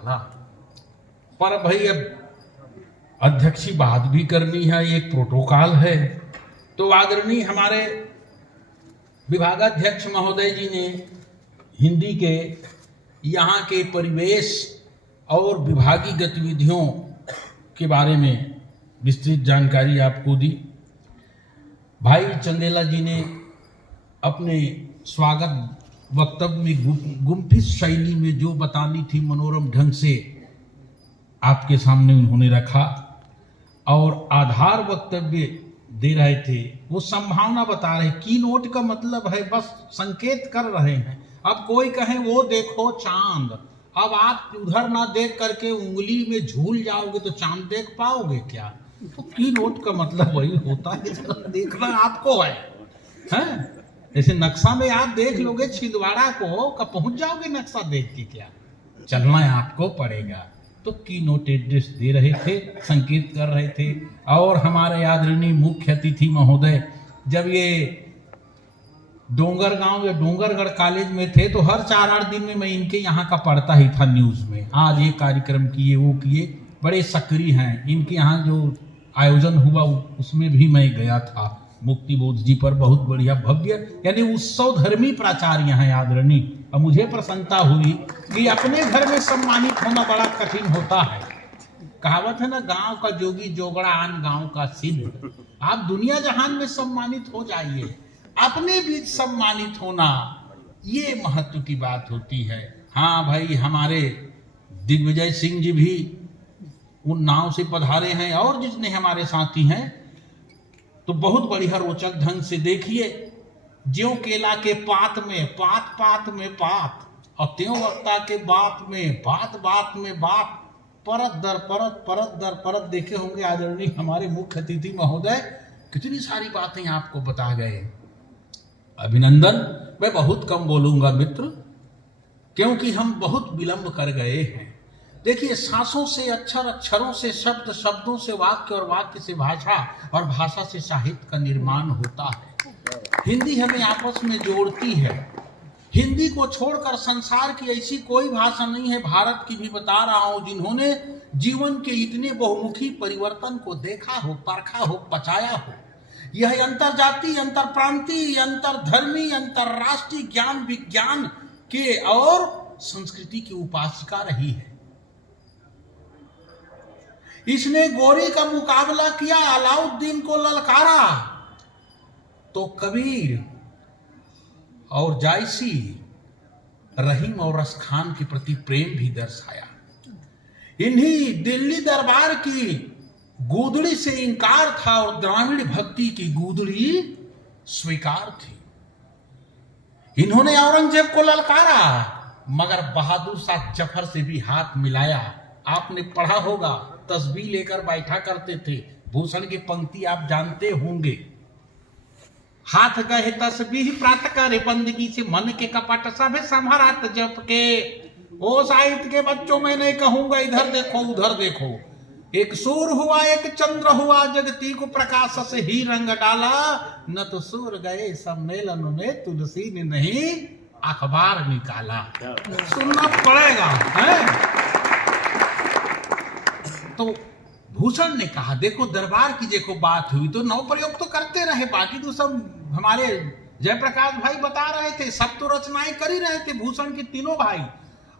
निकाला। पर भाई अब अध्यक्षी बात भी करनी है, एक प्रोटोकॉल है। तो आदरणीय हमारे विभागाध्यक्ष महोदय जी ने हिंदी के यहाँ के परिवेश और विभागीय गतिविधियों के बारे में विस्तृत जानकारी आपको दी। भाई चंदेला जी ने अपने स्वागत वक्तव्य में गुम्फित शैली में जो बतानी थी मनोरम ढंग से आपके सामने उन्होंने रखा और आधार वक्तव्य दे रहे थे। वो संभावना बता रहे, की नोट का मतलब है बस संकेत कर रहे हैं। अब कोई कहे वो देखो चांद, अब आप उधर ना देख करके उंगली में झूल जाओगे तो चांद देख पाओगे क्या? तो की नोट का मतलब वही होता है, देखना आपको है, हैं? ऐसे नक्शा में आप देख लोगे छिंदवाड़ा को, कब पहुंच जाओगे नक्शा देख के? क्या चलना है आपको पड़ेगा। तो की नोट एड्रेस दे रहे थे, संकेत कर रहे थे। और हमारे आदरणीय मुख्य अतिथि महोदय जब ये डोंगरगांव या डोंगरगढ़ कॉलेज में थे तो हर 4-8 दिन में मैं इनके यहाँ का पढ़ता ही था न्यूज में, आज ये कार्यक्रम किए वो किए, बड़े सक्रिय हैं। इनके यहाँ जो आयोजन हुआ उसमें भी मैं गया था, मुक्ति बोध जी पर, बहुत बढ़िया भव्य, यानी उत्सव धर्मी प्राचार्य हैं आदरणीय। और मुझे प्रसन्नता हुई कि अपने घर में सम्मानित होना बड़ा कठिन होता है। कहावत है ना, गांव का जोगी जोगड़ा आन गांव का सिद्ध। आप दुनिया जहान में सम्मानित हो जाइए, अपने बीच सम्मानित होना ये महत्व की बात होती है। हाँ भाई, हमारे दिग्विजय सिंह जी भी उन नाव से पधारे हैं और जितने हमारे साथी हैं, तो बहुत बढ़िया रोचक ढंग से देखिए। ज्यों केला के पात में पात पात में पात, और त्यों वक्ता के बात में बात बात में बात, परत दर परत परत दर परत। देखे होंगे आदरणीय हमारे मुख्य अतिथि महोदय कितनी सारी बातें आपको बता गए। अभिनंदन। मैं बहुत कम बोलूंगा मित्र, क्योंकि हम बहुत विलंब कर गए हैं। देखिए, सांसों से अक्षर, अक्षरों से शब्द, शब्दों से वाक्य और वाक्य से भाषा और भाषा से साहित्य का निर्माण होता है। हिंदी हमें आपस में जोड़ती है। हिंदी को छोड़कर संसार की ऐसी कोई भाषा नहीं है, भारत की भी बता रहा हूं, जिन्होंने जीवन के इतने बहुमुखी परिवर्तन को देखा हो, परखा हो, पचाया हो। यह अंतरजातीय, अंतरप्रांतीय, अंतरधर्मी, अंतरराष्ट्रीय ज्ञान विज्ञान के और संस्कृति की उपासिका रही है। इसने गोरी का मुकाबला किया, अलाउद्दीन को ललकारा, तो कबीर और जायसी, रहीम और रसखान के प्रति प्रेम भी दर्शाया। इन्हीं दिल्ली दरबार की गूदड़ी से इंकार था और द्राविड़ भक्ति की गूदड़ी स्वीकार थी। इन्होंने औरंगजेब को ललकारा, मगर बहादुर शाह जफर से भी हाथ मिलाया। आपने पढ़ा होगा, तस्बीह लेकर बैठा करते थे। भूषण की पंक्ति आप जानते होंगे, हाथ गए तस्बीह प्रात करे बंदगी से, मन के कपट सब संभरात जप के। ओ साहित्य के बच्चों, मैं नहीं कहूंगा इधर देखो उधर देखो। एक सूर हुआ एक चंद्र हुआ, जगती को प्रकाश से ही रंग डाला। न तो सूर गए सम्मेलन में, तुलसी ने नहीं अखबार निकाला। सुनना पड़ेगा, है? तो भूषण ने कहा, देखो दरबार की देखो बात हुई तो नौ प्रयोग तो करते रहे, बाकी तो सब हमारे जयप्रकाश भाई बता रहे थे, सब तो रचनाएं कर ही रहे थे भूषण के तीनों भाई।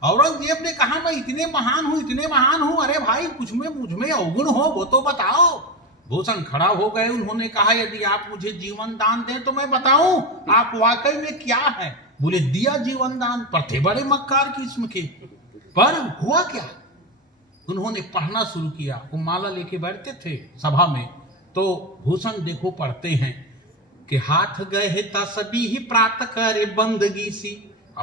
औरंगजेब ने कहा मैं इतने महान हूं, इतने महान हूं, अरे भाई कुछ में मुझ में अवगुण हो वो तो बताओ। भूषण खड़ा हो गए, उन्होंने कहा यदि आप मुझे जीवन दान दें तो मैं बताऊं आप वाकई में क्या है। बोले दिया जीवन दान, पर थे बड़े मक्कार किस्म के। पर हुआ क्या? उन्होंने पढ़ना शुरू किया, वो माला लेके बैठते थे सभा में। तो भूषण देखो पढ़ते हैं कि हाथ गए तस्बीह प्रात करे बंदगी सी,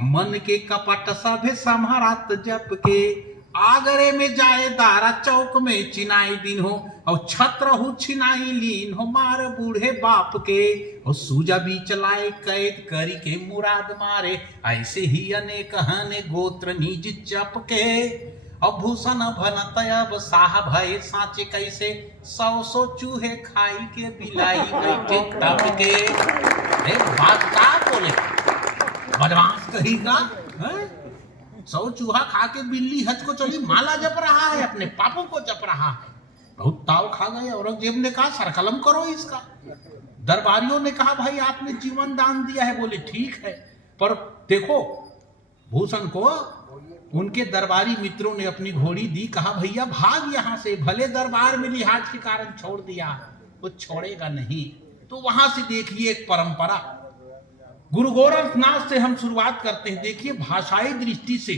मन के कपट सभे संभरात जप के। आगरे में जाए दारा चौक में चिनाई दिन हो, और छत्र हो छिनाई लीन हो मार बूढ़े बाप के। और सूजा भी चलाए कैद करी के मुराद मारे, ऐसे ही अनेक हने गोत्र निज चप के। अब भूषण भनत अब साह भय साचे कैसे, 100 चूहे खाई के बिलाई बैठे तब के। बात का बोले, बदमाश कही का, 100 चूहा खा के बिल्ली हज को चली, माला जप रहा है, अपने पापों को जप रहा है। बहुत ताव खा गए। औरंगजेब ने कहा सरकलम करो इसका। दरबारियों ने कहा भाई आपने जीवन दान दिया है। बोले ठीक है, पर देखो भूषण को उनके दरबारी मित्रों ने अपनी घोड़ी दी, कहा भैया भाग यहां से, भले दरबार में लिहाज के कारण छोड़ दिया, वो छोड़ेगा नहीं। तो वहां से देखिए एक परंपरा, गुरु गोरखनाथ से हम शुरुआत करते हैं। देखिए भाषाई दृष्टि से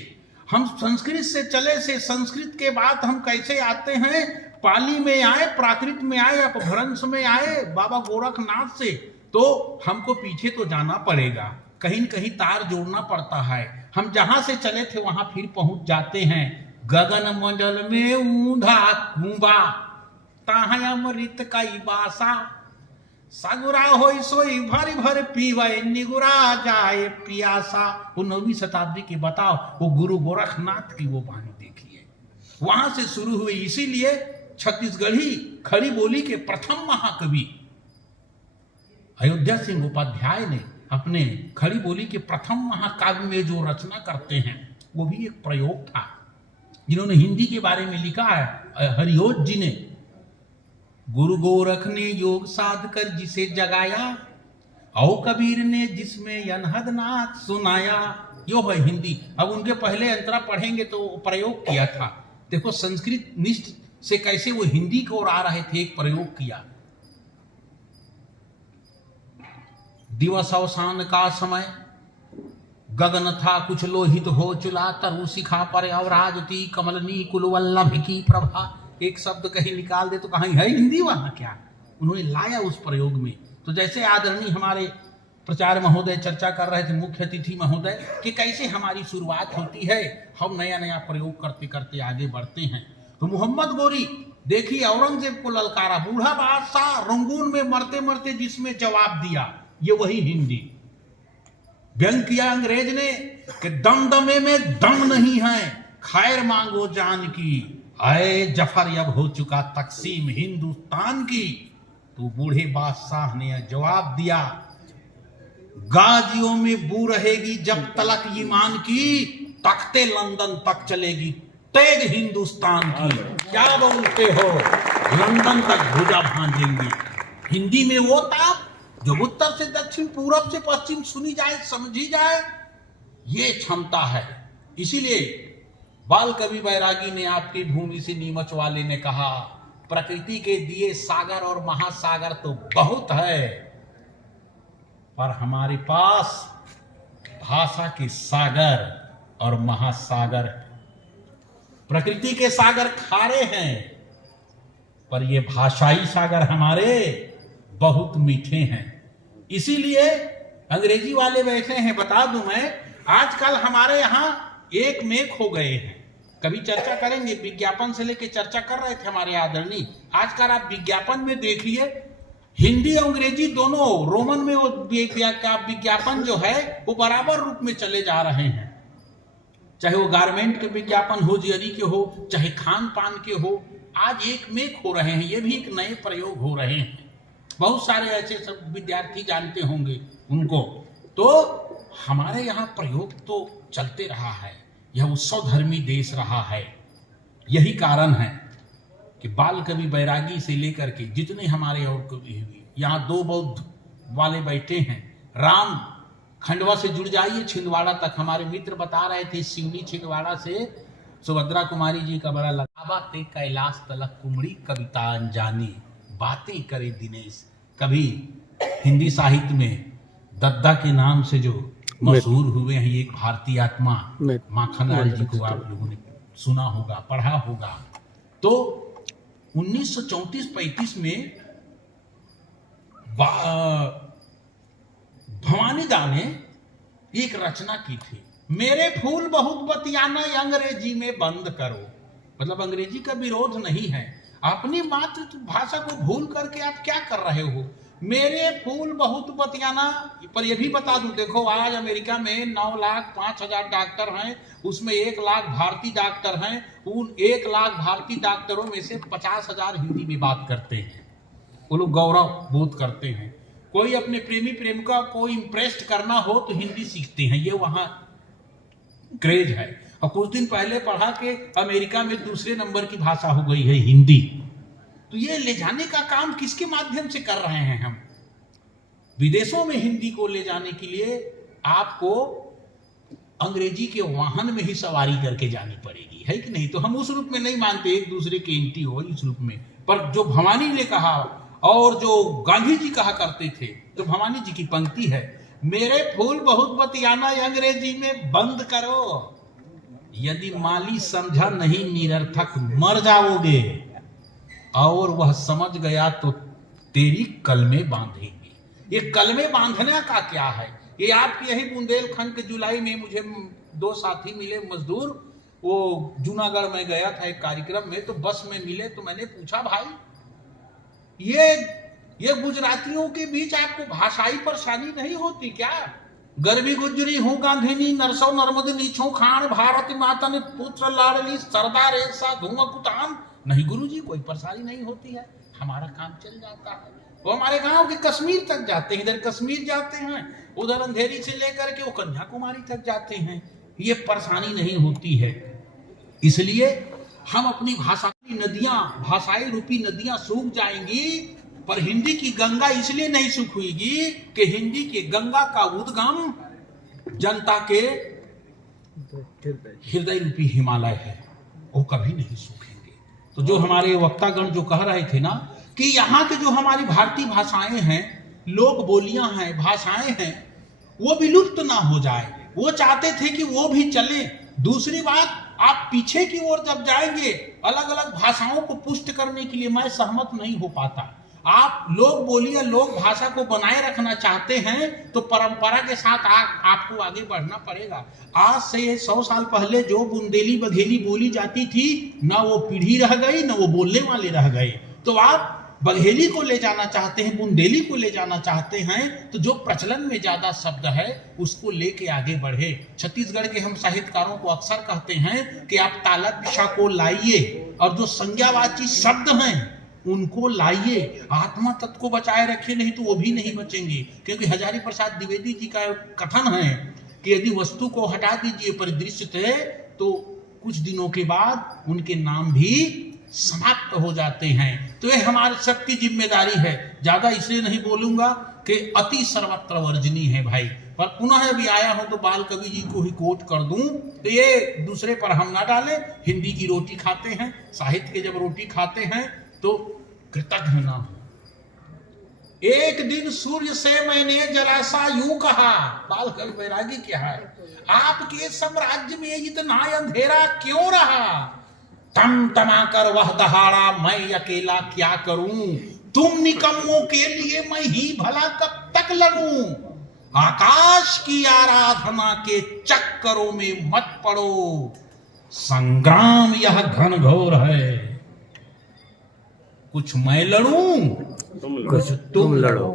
हम संस्कृत से चले से संस्कृत के बाद हम कैसे आते हैं, पाली में आए, प्राकृत में आए, अपभ्रंश में आए बाबा गोरखनाथ से, तो हमको पीछे तो जाना पड़ेगा, कहीं न कहीं तार जोड़ना पड़ता है। हम जहां से चले थे वहां फिर पहुंच जाते हैं। गगन मंडल में ऊंधा कुंबा, ताहा अमृत कई बासा, सागुरा होई सोई भरी भर पीवे, निगुरा जाए पियासा। वो 9वीं शताब्दी की बताओ, वो गुरु गोरखनाथ की वो वाणी देखिए, वहां से शुरू हुई। इसीलिए छत्तीसगढ़ी खड़ी बोली के प्रथम महाकवि अयोध्या सिंह उपाध्याय ने अपने खड़ी बोली के प्रथम महाकाव्य में जो रचना करते हैं वो भी एक प्रयोग था। जिन्होंने हिंदी के बारे में लिखा है हरिओज जी ने, गुरु गोरख ने योग साध कर जिसे जगाया, औ कबीर ने जिसमें अनहद नाथ सुनाया। यो है हिंदी। अब उनके पहले अंतरा पढ़ेंगे तो प्रयोग किया था। देखो संस्कृत निष्ठ से कैसे वो हिंदी को ओर आ रहे थे, एक प्रयोग किया। दिवस अवसान का समय, गगन था कुछ लोहित हो चुला, तरु शिखा पर अवराजती कमलनी कुलवल्लभ की प्रभा। एक शब्द कहीं निकाल दे तो कहीं है हिंदी, वहां क्या उन्होंने लाया उस प्रयोग में। तो जैसे आदरणीय हमारे प्रचार्य महोदय चर्चा कर रहे थे, मुख्य अतिथि महोदय, कि कैसे हमारी शुरुआत होती है, हम नया नया प्रयोग करते करते आगे बढ़ते हैं। तो मोहम्मद गोरी देखिए औरंगजेब को ललकारा, बूढ़ा बादशाह रंगून में मरते मरते जिसमें जवाब दिया, ये वही हिंदी। व्यंग किया अंग्रेज ने कि दमदमे में दम नहीं है, खैर मांगो जान की, आए जफर अब हो चुका तकसीम हिंदुस्तान की। तो बूढ़े बादशाह ने जवाब दिया, गाजियों में बू रहेगी जब तलक ईमान की, तख्ते लंदन तक चलेगी तेज हिंदुस्तान की। क्या बोलते हो, लंदन तक भुजा भांजेंगे। हिंदी में वो था जो उत्तर से दक्षिण, पूरब से पश्चिम सुनी जाए, समझी जाए, ये क्षमता है। इसीलिए बाल कवि बैरागी ने आपकी भूमि से नीमच वाले ने कहा, प्रकृति के दिए सागर और महासागर तो बहुत है, पर हमारे पास भाषा के सागर और महासागर। प्रकृति के सागर खारे हैं, पर ये भाषाई सागर हमारे बहुत मीठे हैं। इसीलिए अंग्रेजी वाले बैठे हैं। बता दूं मैं, आजकल हमारे यहां एक मेक हो गए हैं। कभी चर्चा करेंगे, विज्ञापन से लेके चर्चा कर रहे थे हमारे आदरणीय। आजकल आप विज्ञापन में देखिए, हिंदी और अंग्रेजी दोनों रोमन में वो विज्ञापन जो है वो बराबर रूप में चले जा रहे हैं। चाहे वो गारमेंट के विज्ञापन हो, ज्वेलरी के हो, चाहे खान पान के हो, आज एक मेक हो रहे हैं। ये भी एक नए प्रयोग हो रहे हैं। बहुत सारे ऐसे सब विद्यार्थी जानते होंगे उनको। तो हमारे यहाँ प्रयोग तो चलते रहा है। यह उत्सव धर्मी देश रहा है। यही कारण है कि बाल कवि बैरागी से लेकर के जितने हमारे और कवि हुए, यहाँ 2 बौद्ध वाले बैठे हैं। राम खंडवा से जुड़ जाइए, छिंदवाड़ा तक। हमारे मित्र बता रहे थे सिवनी छिंदवाड़ा से सुभद्रा कुमारी जी का बड़ा लगावा ते कैलाश तलक कुमड़ी कविता अनजानी, बातें करे दिनेश। कभी हिंदी साहित्य में दद्दा के नाम से जो मशहूर हुए हैं, एक भारतीय आत्मा माखनलाल जी को आप लोगों ने सुना होगा, पढ़ा होगा। तो 1934-35 में भवानी दा ने एक रचना की थी, मेरे फूल बहुत बतियाना अंग्रेजी में बंद करो। मतलब अंग्रेजी का विरोध नहीं है, अपनी मातृभाषा को भूल करके आप क्या कर रहे हो। मेरे फूल बहुत बतियाना। पर यह भी बता दूं, देखो आज अमेरिका में 9,05,000 डॉक्टर हैं, उसमें 1 लाख भारतीय डॉक्टर हैं। उन 1 लाख भारतीय डॉक्टरों में से 50,000 हिंदी में बात करते हैं। वो लोग गौरव बोध करते हैं। कोई अपने प्रेमी प्रेमिका को इम्प्रेस करना हो तो हिंदी सीखते हैं, ये वहां क्रेज है। और कुछ दिन पहले पढ़ा कि अमेरिका में दूसरे नंबर की भाषा हो गई है हिंदी। तो ये ले जाने का काम किसके माध्यम से कर रहे हैं हम? विदेशों में हिंदी को ले जाने के लिए आपको अंग्रेजी के वाहन में ही सवारी करके जानी पड़ेगी, है कि नहीं? तो हम उस रूप में नहीं मानते एक दूसरे के एंटी हो इस रूप में। पर जो भवानी ने कहा और जो गांधी जी कहा करते थे, तो भवानी जी की पंक्ति है, मेरे फूल बहुत बतियाना अंग्रेजी में बंद करो, यदि माली समझा नहीं निरर्थक मर जाओगे, और वह समझ गया तो तेरी कलमे बांधेंगे। ये कलमे बांधने का क्या है? ये आपकी यही बुंदेलखंड के जुलाई में मुझे 2 साथी मिले मजदूर, वो जूनागढ़ में गया था एक कार्यक्रम में, तो बस में मिले, तो मैंने पूछा भाई ये गुजरातियों के बीच आपको भाषाई परेशानी नहीं होती क्या? गर्भी गुजरी हूँ गांधीनी नरसो नर्मदिनी छो खान भारत माता ने पुत्र लाडली सरदार ऐसा धूम कुटान। नहीं गुरुजी, कोई परेशानी नहीं होती है, हमारा काम चल जाता है। वो हमारे गांव के कश्मीर तक जाते हैं, इधर कश्मीर जाते हैं, उधर अंधेरी से लेकर के वो कन्याकुमारी तक जाते हैं, ये परेशानी नहीं होती है। इसलिए हम अपनी भाषा की नदियां, भाषाई रूपी नदियां सूख जाएंगी, पर हिंदी की गंगा इसलिए नहीं सूखेगी कि हिंदी के गंगा का उद्गम जनता के हृदय रूपी हिमालय है, वो कभी नहीं सूखेंगे। तो जो हमारे वक्तागण जो कह रहे थे ना कि यहाँ के जो हमारी भारतीय भाषाएं हैं, लोक बोलियां हैं, भाषाएं हैं, वो विलुप्त ना हो जाए, वो चाहते थे कि वो भी चले। दूसरी बात, आप पीछे की ओर जब जाएंगे अलग अलग भाषाओं को पुष्ट करने के लिए, मैं सहमत नहीं हो पाता। आप लोक बोलियां, लोक भाषा को बनाए रखना चाहते हैं तो परंपरा के साथ आपको आगे बढ़ना पड़ेगा। आज से 100 साल पहले जो बुंदेली बघेली बोली जाती थी, ना वो पीढ़ी रह गई, ना वो बोलने वाले रह गए। तो आप बघेली को ले जाना चाहते हैं, बुंदेली को ले जाना चाहते हैं, तो जो प्रचलन में ज्यादा शब्द है उसको लेके आगे बढ़े। छत्तीसगढ़ के हम साहित्यकारों को अक्सर कहते हैं कि आप ताला पिछा को लाइए और जो संज्ञावाची शब्द हैं उनको लाइए, आत्मा तत्व को बचाए रखिए, नहीं तो वो भी नहीं बचेंगे। क्योंकि हजारी प्रसाद द्विवेदी जी का कथन है कि यदि वस्तु को हटा दीजिए परिदृश्य से, तो कुछ दिनों के बाद उनके नाम भी समाप्त हो जाते हैं। तो ये हमारी सबकी जिम्मेदारी है। ज्यादा इसलिए नहीं बोलूंगा कि अति सर्वत्र वर्जनी है भाई, पर पुनः अभी आया हूं तो बाल कवि जी को ही कोट कर दूं, तो ये दूसरे पर हम ना डालें। हिंदी की रोटी खाते हैं, साहित्य के जब रोटी खाते हैं तो कृतज्ञ ना हो। एक दिन सूर्य से मैंने जरा सा यूं कहा, बाल कवि बैरागी क्या है, आपके साम्राज्य में इतना अंधेरा क्यों रहा, तम तमाकर वह दहाड़ा मैं अकेला क्या करूं, तुम निकम्मों के लिए मैं ही भला कब तक लड़ूं, आकाश की आराधना के चक्करों में मत पड़ो, संग्राम यह घनघोर है, कुछ मैं लड़ूं कुछ तुम लड़ो।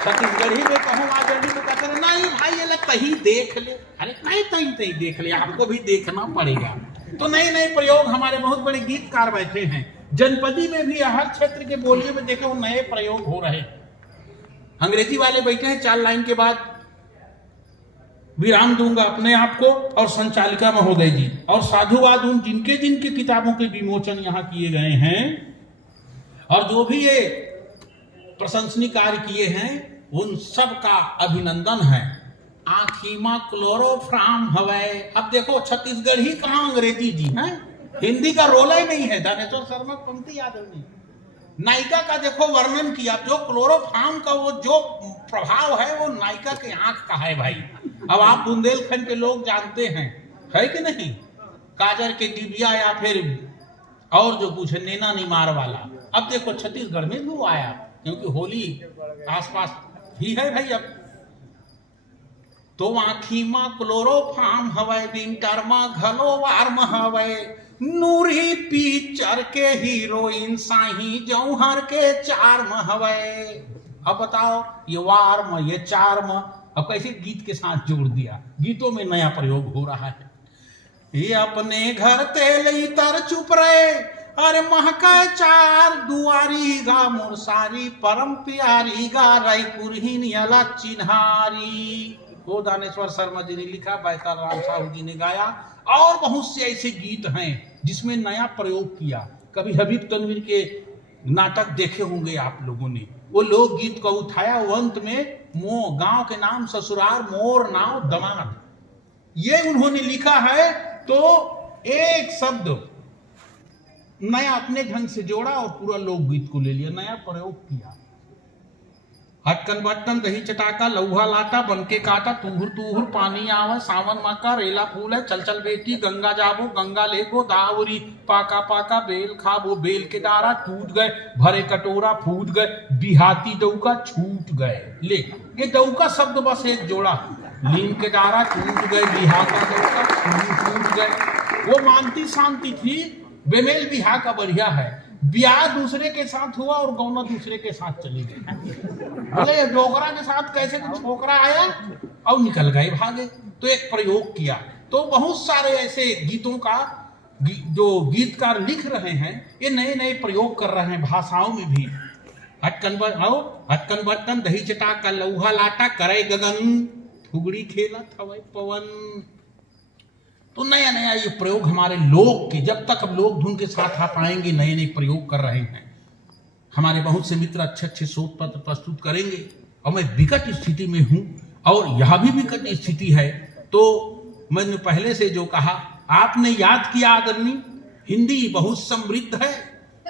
छत्तीसगढ़ी में कहूँ आजादी को कहते हैं नहीं भाई ये लगता ही देख ले, अरे नहीं देख ले, आपको भी देखना पड़ेगा। तो नए नए प्रयोग, हमारे बहुत बड़े गीतकार बैठे हैं, जनपदी में भी हर क्षेत्र के बोलियों में देखे वो नए प्रयोग हो रहे। अंग्रेजी वाले बैठे हैं, 4 लाइन के बाद विराम दूंगा अपने आप को और संचालिका महोदय जी और साधुवाद उन जिनके जिनके किताबों के विमोचन यहाँ किए गए हैं और जो भी ये प्रशंसनीय कार्य किए हैं उन सब का अभिनंदन है। आखिमा क्लोरोफ्राम हवे। अब देखो छत्तीसगढ़ ही कहाँ अंग्रेजी जी हैं, हिंदी का रोल ही नहीं है। दानेश्वर शर्मा पंक्ति यादव ने नायिका का देखो वर्णन किया, जो क्लोरोफार्म का वो जो प्रभाव है वो नायिका के आंख का है भाई। अब आप बुंदेलखंड के लोग जानते हैं, है कि नहीं, काजर के डिबिया या फिर और जो कुछ है नैना निमार वाला। अब देखो छत्तीसगढ़ में भी आया क्योंकि होली आसपास ही है भाई। अब तो आखी में क्लोरोफार्म हवे, विंटर में घलो वार्म हवे, नूरी पिक्चर के हीरोइन साही जौहर के चार्म हवे। अब बताओ ये वार्म ये चार्म अब कैसे गीत के साथ जोड़ दिया, गीतों में नया प्रयोग हो रहा है। ये अपने घर तेल इतर चुप रहे, अरे महका चार दुआरी गा मुरसारी, परम प्यारी गा रायपुर ही नियला चिन्हारी। वो दानेश्वर शर्मा जी ने लिखा, बैताल राम साहू जी ने गाया, और बहुत से ऐसे गीत हैं जिसमें नया प्रयोग किया। कभी हबीब तनवीर के नाटक देखे होंगे आप लोगों ने, वो लोकगीत को उठाया, वो अंत में गांव के नाम ससुराल मोर नाव दमाद, ये उन्होंने लिखा है। तो एक शब्द नया अपने ढंग से जोड़ा और पूरा लोकगीत को ले लिया, नया प्रयोग किया। हटकन बटकन दही चटाका लौहा लाटा बनके काटा, तुहुर तुहुर पानी आवा, सावन मक्का रेला फूल है, चल चल बेटी गंगा जाबो, गंगा लेगो दावरी, पाका पाका बेल खाबो, बेल के डारा टूट गए, भरे कटोरा फूट गए, बिहाती डौका छूट गए। ले ये डौका शब्द बस एक जोड़ा, लीम के डारा टूट गए, बिहाता डौका छूट गए। वो मानती शांति थी, बेमेल बिहा का बढ़िया है, ब्याह दूसरे के साथ हुआ और गौना दूसरे के साथ चली गई। बोले डोकरा के साथ कैसे तो छोकरा आया और निकल गए भागे। तो एक प्रयोग किया। तो बहुत सारे ऐसे गीतों का जो गीतकार लिख रहे हैं, ये नए नए प्रयोग कर रहे हैं भाषाओं में भी। हटकन बर्तन दही चटाका लौहा लाटा करे गगन, फुगड़ी खेला थवै पवन। तो नया नया ये प्रयोग हमारे लोग के, जब तक अब लोग धुन के साथ आ पाएंगे, नए नए प्रयोग कर रहे हैं। हमारे बहुत से मित्र अच्छे अच्छे शोध पत्र प्रस्तुत करेंगे, और मैं विकट स्थिति में हूं, और यह भी विकट स्थिति है। तो मैंने पहले से जो कहा, आपने याद किया आदरणीय, हिंदी बहुत समृद्ध है।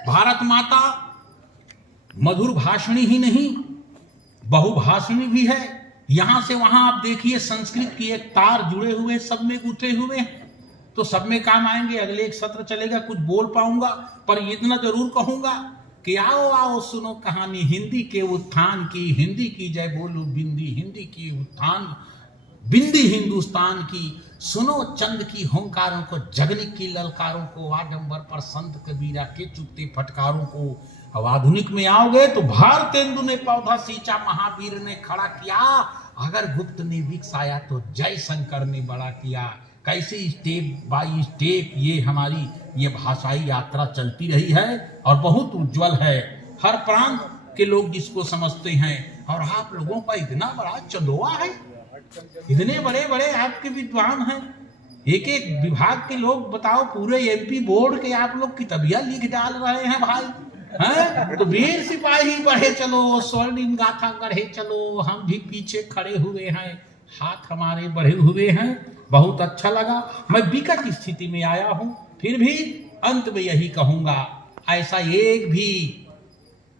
भारत माता मधुर भाषणी ही नहीं, बहुभाषणी भी है। यहां से वहां आप देखिए, संस्कृत की एक तार जुड़े हुए, सब में गुथे हुए हैं, तो सब में काम आएंगे। अगले एक सत्र चलेगा, कुछ बोल पाऊंगा, पर इतना जरूर कहूंगा कि आओ आओ सुनो कहानी हिंदी के उत्थान की, हिंदी की जय बोलो बिंदी, हिंदी की उत्थान बिंदी हिंदुस्तान की, सुनो चंद की होंकारों को, जगने की ललकारों को, आडंबर पर संत कबीरा के चुपते फटकारों को। अब आधुनिक में आओगे तो भारतेंदु ने पौधा सींचा, महावीर ने खड़ा किया, अगर गुप्त ने विकसाया तो जय शंकर ने बड़ा किया। कैसे स्टेप बाय स्टेप ये हमारी ये भाषाई यात्रा चलती रही है, और बहुत उज्जवल है। हर प्रांत के लोग जिसको समझते हैं, और आप लोगों का इतना बड़ा चंदोआ है, इतने बड़े बड़े आपके विद्वान हैं, एक एक विभाग के लोग, बताओ पूरे एमपी बोर्ड के आप लोग किताबियां लिख डाल रहे हैं भाई, हैं? तो वीर सिपाही बढ़े चलो, स्वर्णिम गाथा गढ़े चलो, हम भी पीछे खड़े हुए हैं, हाथ हमारे बढ़े हुए हैं। बहुत अच्छा लगा। मैं विकट स्थिति में आया हूं, फिर भी अंत में यही कहूंगा, ऐसा एक भी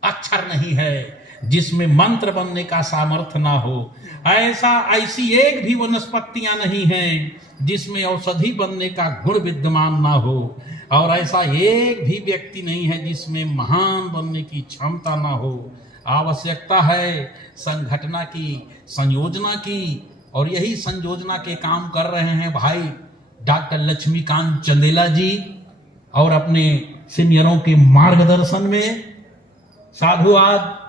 अक्षर नहीं है जिसमें मंत्र बनने का सामर्थ्य ना हो, ऐसी एक भी वनस्पतियां नहीं हैं जिसमें औषधि बनने का गुण विद्यमान ना हो, और ऐसा एक भी व्यक्ति नहीं है जिसमें महान बनने की क्षमता ना हो। आवश्यकता है संगठना की, संयोजना की, और यही संयोजना के काम कर रहे हैं भाई डॉक्टर लक्ष्मीकांत चंदेला जी, और अपने सीनियरों के मार्गदर्शन में साधुवाद,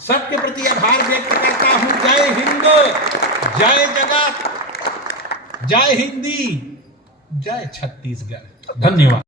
सबके प्रति आभार व्यक्त करता हूं। जय हिंद, जय जगत, जय हिंदी, जय छत्तीसगढ़। धन्यवाद।